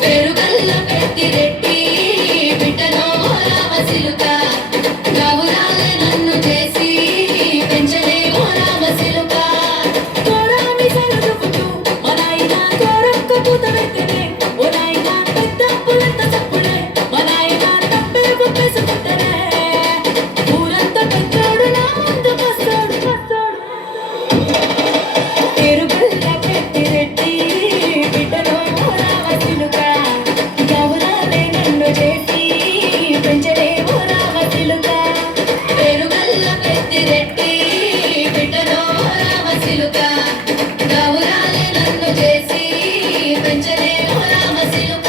పేరుగల్ల పెద్దిరెడ్డి బిడ్డలో రామసిలుక గౌరాలే నన్ను చేసి పెంచలే ఓ రామసిలుక కోరామి సలదుపుతూ మా నాయన కోరొక్క పూత పెట్టనే ఓ నాయన పెద్ద పులంత చప్పుడే మా నాయన తప్పే ఒప్పేసుకుంటనే ఊరంతా పెద్దోడు నా ముందు వస్తాడు పేరుగల్ల పెద్దిరెడ్డి బిడ్డలో రామసిలుక గౌరాలే నన్ను చేసి పెంచలే ఓ రామసిలుక పేరుగల్ల పెద్దిరెడ్డి బిడ్డలో రామసిలుక గౌరాలే నన్ను చేసి పెంచలే ఓ రామసిలుక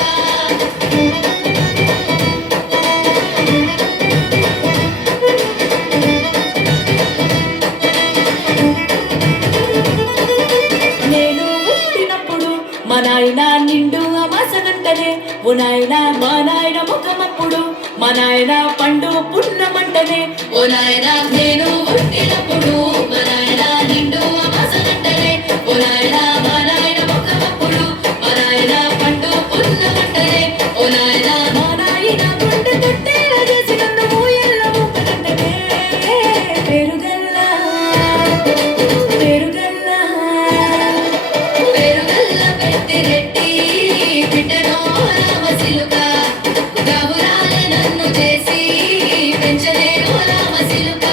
నేను పుట్టినప్పుడు మా నాయన నిండు అమాసనంటనే ఓ నాయన మా నాయన ముఖమప్పుడు మా నాయన పండు పున్నమంటనే ఓ నాయన నేను పుట్టినప్పుడు మా నాయన నిండు అమాసనంటనే ఓ నాయన మా నాయన ముఖమప్పుడు మా నాయన పండు పున్నమంటనే ఓ నాయన మా నాయన గుండె తొట్టేలా చేసి నన్ను ఊయల్ల ఊపనంటనే పేరుగల్ల పేరుగల్ల పేరుగల్ల పెద్దిరెడ్డి బిడ్డలో రామసిలుక గౌరాలే నన్ను చేసి పెంచలే ఓ రామసిలుక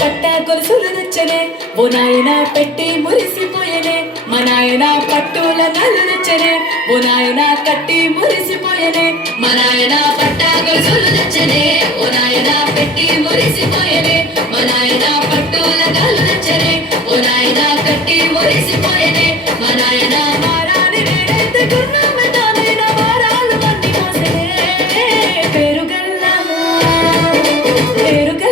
పట్ట గొలుసులు తెచ్చనే ఓ నాయన పెట్టి మురిసిపోయనే మా నాయన పట్టుల నలు తెచ్చనే ఓ నాయన కట్టి మురిసిపోయనే మా నాయన పట్ట గొలుసులు తెచ్చనే ఓ నాయన పెట్టి మురిసిపోయనే మా నాయన పట్టుల నలు తెచ్చనే ఓ నాయన కట్టి మురిసిపోయనే మా నాయన మారాని నేనైతే గుర్రమే తానైన వారాలు అన్ని మోసనే పేరుగల్ల పేరుగల్ల